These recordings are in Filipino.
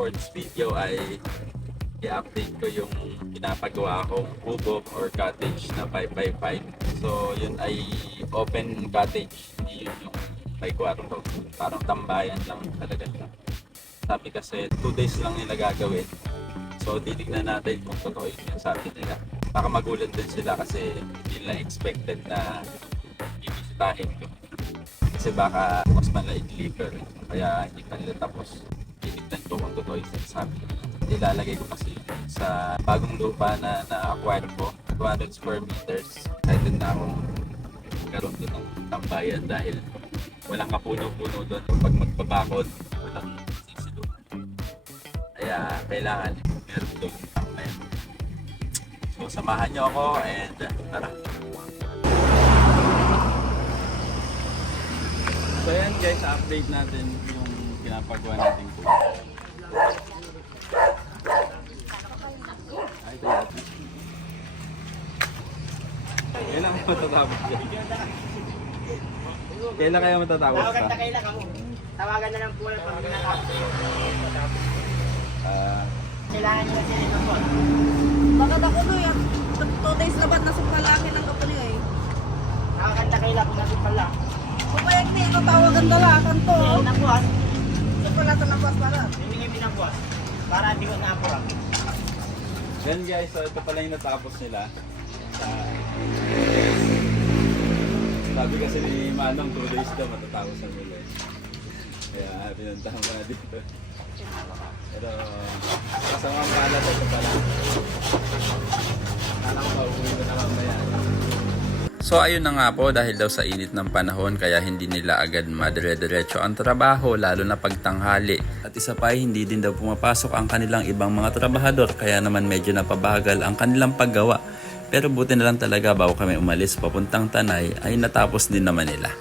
for this video ay i-update ko yung pinapagawa kong kubo or cottage na 5x5. So yun ay open cottage, hindi yun yung may kwarto. Parang tambayan lang talaga. Sabi kasi 2 days lang nila gagawin. So titignan natin kung totoo yun yung sabi nila. Baka magulat din sila kasi hindi nila expected na bibisitahin ko. Kasi baka mas malait liver. Kaya hindi pa nila tapos. Totoo yung sinasabi. Ilalagay ko kasi sa bagong lupa na na-acquire ko. 200 square meters. Excited na akong magkaroon doon ng tambayan dahil walang kapuno-puno doon. Pag magbabakod, walang sisiluhan. Kaya kailangan meron doon tambayan. So samahan niyo ako and tara. So yan guys, update natin yung pinapagawa natin po. Kailan kayo matatapos dyan? Kailan kayo matatapos Tawagan pa? na kayo lang ako. Tawagan na lang po lang pag natapos. Ah, Kailangan nyo kasi rin ako. Bakit ako no yan? Two days na ba't nasa palaki ng kapali eh? Nakakanta kayo lang kung natin pala. Kupayag niya, ito tawagan dalakan to. Hindi ko nabuwas. Ito pala ito nabas para. Hindi ko pinabuwas. Para hindi ko nabuwas. Then guys, so ito pala yung natapos nila. Sa... Sabi kasi ni Manong 2 days daw matatapos ang eh. Kaya pinuntahan ko na dito. Pero kasama ang pala ito pala. Kala ko pauwi ko na mamaya. So ayun na nga po dahil daw sa init ng panahon kaya hindi nila agad madire-diretso ang trabaho lalo na pagtanghali. At isa pa ay hindi din daw pumapasok ang kanilang ibang mga trabahador kaya naman medyo napabagal ang kanilang paggawa. Pero buti na lang talaga bago kami umalis papuntang Tanay ay natapos din naman nila.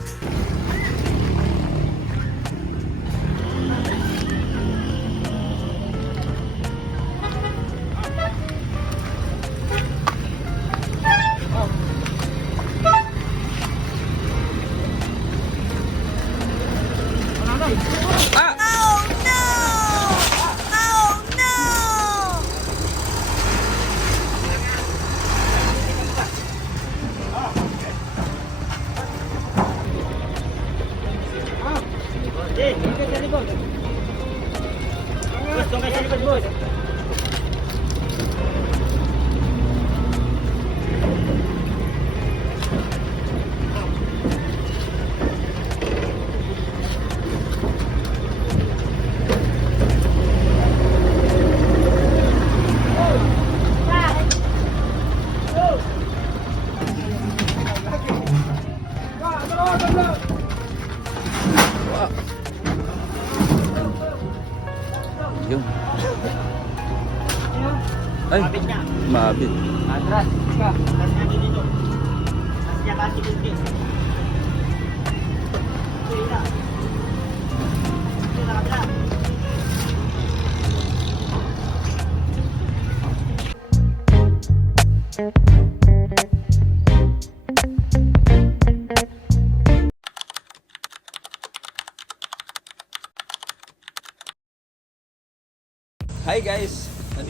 Boss, doon kayo sa likod, boss. Yun. Ay, Kapit niya. mabit. Atras. Ka. Atras nga dito. Atras niya kasi kunti. Ito na. Ito na kabila.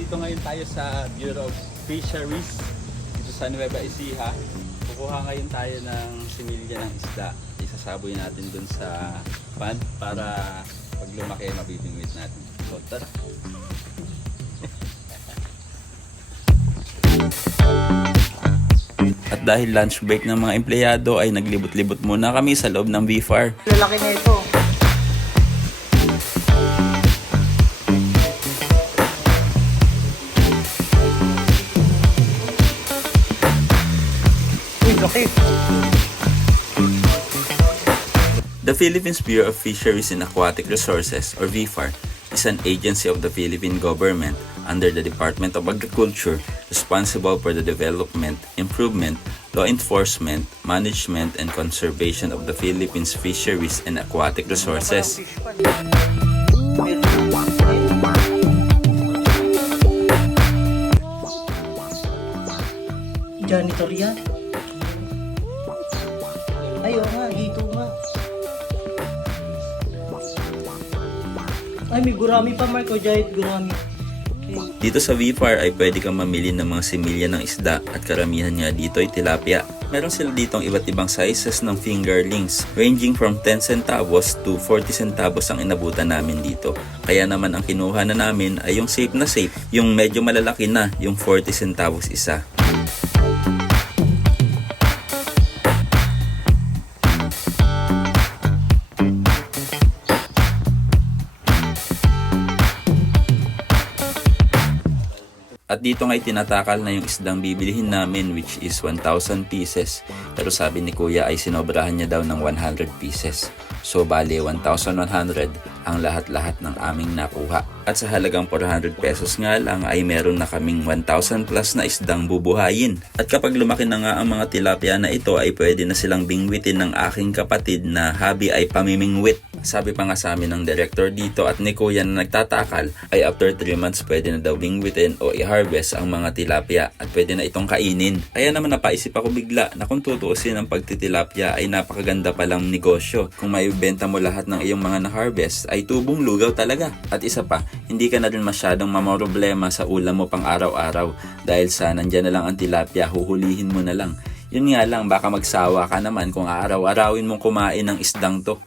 Nandito ngayon tayo sa Bureau of Fisheries dito sa Nueva Ecija. Kukuha ngayon tayo ng similya ng isda. Isasaboy natin dun sa pan para pag lumaki mabibingwit natin. So tara! At dahil lunch break ng mga empleyado ay naglibot-libot muna kami sa loob ng BFAR. Lalaki na ito. The Philippines Bureau of Fisheries and Aquatic Resources, or VFAR, is an agency of the Philippine government under the Department of Agriculture responsible for the development, improvement, law enforcement, management, and conservation of the Philippines fisheries and aquatic resources. Janitor. Ayaw nga, dito nga. Ay, may gurami pa, Marco. Giant gurami. Dito sa VFAR ay pwede kang mamili ng mga similya ng isda at karamihan nga dito ay tilapia. Meron sila ditong iba't ibang sizes ng fingerlings ranging from 10 centavos to 40 centavos ang inabutan namin dito. Kaya naman ang kinuha na namin ay yung safe na safe, yung medyo malalaki na, yung 40 centavos isa. At dito nga tinatakal na yung isdang bibilihin namin which is 1,000 pieces. Pero sabi ni kuya ay sinobrahan niya daw ng 100 pieces. So bali 1,100 ang lahat-lahat ng aming nakuha. At sa halagang 400 pesos nga lang ay meron na kaming 1,000 plus na isdang bubuhayin. At kapag lumaki na nga ang mga tilapia na ito ay pwede na silang bingwitin ng aking kapatid na hobby ay pamimingwit. Sabi pa nga sa amin ng director dito at ni kuya na nagtatakal ay after 3 months pwede na daw bingwitin o i-harvest ang mga tilapia at pwede na itong kainin. Kaya naman napaisip ako bigla na kung tutuusin ang pagtitilapia ay napakaganda palang negosyo. Kung may benta mo lahat ng iyong mga na-harvest ay tubong lugaw talaga. At isa pa, hindi ka na rin masyadong mamoroblema sa ulam mo pang araw-araw dahil sa nandyan na lang ang tilapia, huhulihin mo na lang. Yun nga lang, baka magsawa ka naman kung araw-arawin mong kumain ng isdang to.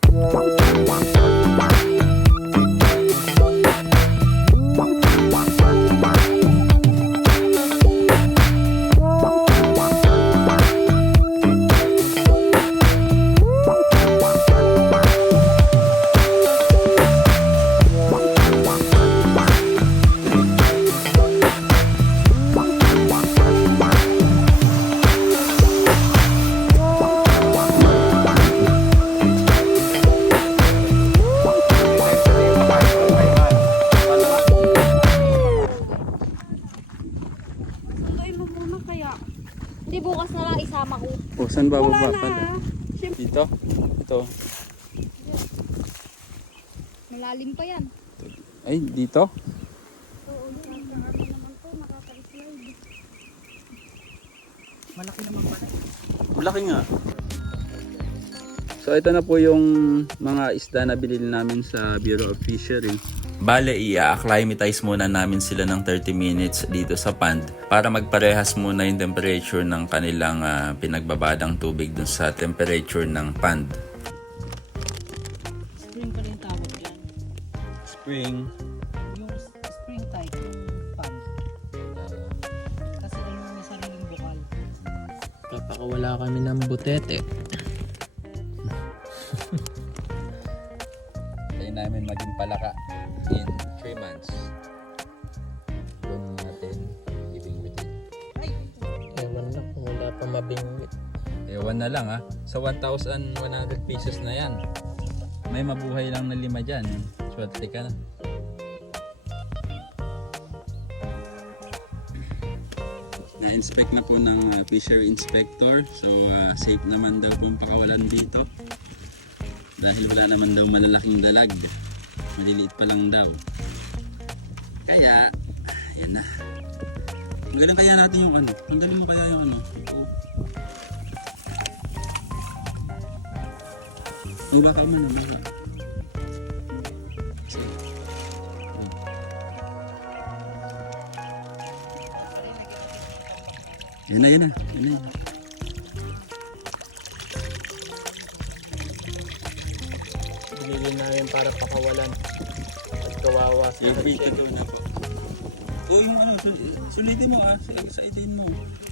Bukas na lang isama ko. O, saan Wala na. Siyempre, Dito? Ito. malalim pa yan. Ay, dito? Oo, yun. Ang naman to, makaka-slide. Malaki naman pala. Malaki nga. So ito na po yung mga isda na binili namin sa Bureau of Fishery. Bale, i-acclimatize muna namin sila ng 30 minutes dito sa pond para magparehas muna yung temperature ng kanilang ah, pinagbabadang tubig dun sa temperature ng pond. Spring pa rin tawag yan. Spring. Yung spring type, yung pan. Kasi ano may sariling bukal. Papakawala kami ng butete. Namin maging palaka in 3 months. Doon natin ibingwitin. Ewan na kung wala pa mabingwit. Ewan na lang ha. Sa 1,100 pieces na yan. May mabuhay lang na lima dyan. Swerte ka na. Na-inspect na po ng uh, fishery inspector. So uh, safe naman daw pong pakawalan dito. Dahil wala naman daw malalaking dalag. Maliliit pa lang daw. Kaya, ayan na. Magalang kaya natin yung ano. Tanggalin mo kaya yung ano. O baka man, baka. Yan na, yan na. Yan na, Binili namin para pakawalan. At kawawa sa Yung dito doon ako. O yung ano, sul- sulitin mo ah. Sul- Sulitin mo.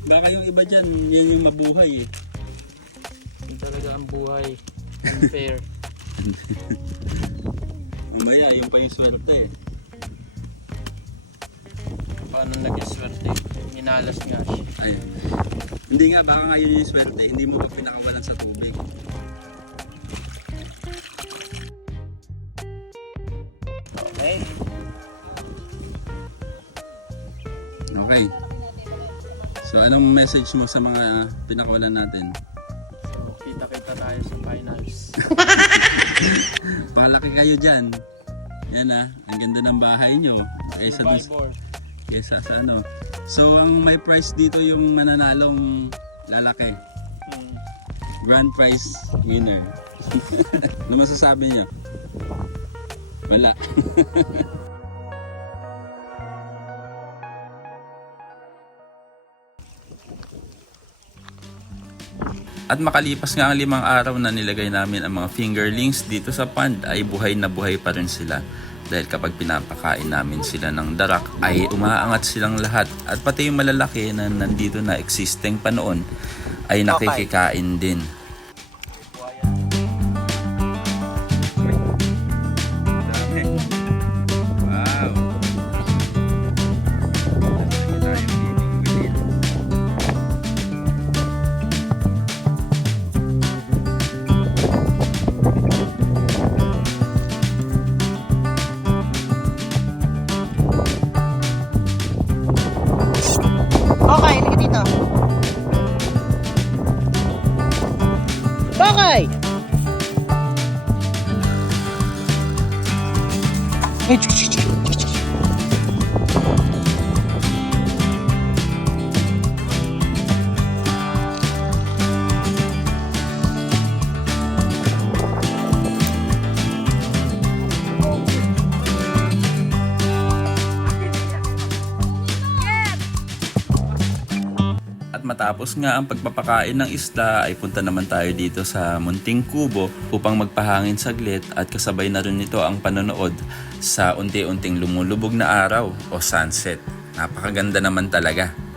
Baka yung iba dyan, yan yung mabuhay eh. Yun talaga ang buhay. Unfair. Mamaya, yung pa yung swerte eh. Paano naging swerte? Minalas nga siya. Ayun. Hindi nga, baka nga yun yung swerte. Hindi mo pa pinakawalan sa tubig. So, anong message mo sa mga pinakawalan natin? So, kita-kita tayo sa finals. Palaki kayo dyan. Yan ah, ang ganda ng bahay nyo. Kaysa, Survivor. kaysa sa ano. So, ang may prize dito yung mananalong lalaki. Hmm. Grand prize winner. ano masasabi niyo? Wala. At makalipas nga ang limang araw na nilagay namin ang mga fingerlings dito sa pond ay buhay na buhay pa rin sila. Dahil kapag pinapakain namin sila ng darak ay umaangat silang lahat at pati yung malalaki na nandito na existing pa noon ay nakikikain din. Matapos nga ang pagpapakain ng isda ay punta naman tayo dito sa Munting Kubo upang magpahangin saglit at kasabay na rin nito ang panonood sa unti-unting lumulubog na araw o sunset. Napakaganda naman talaga.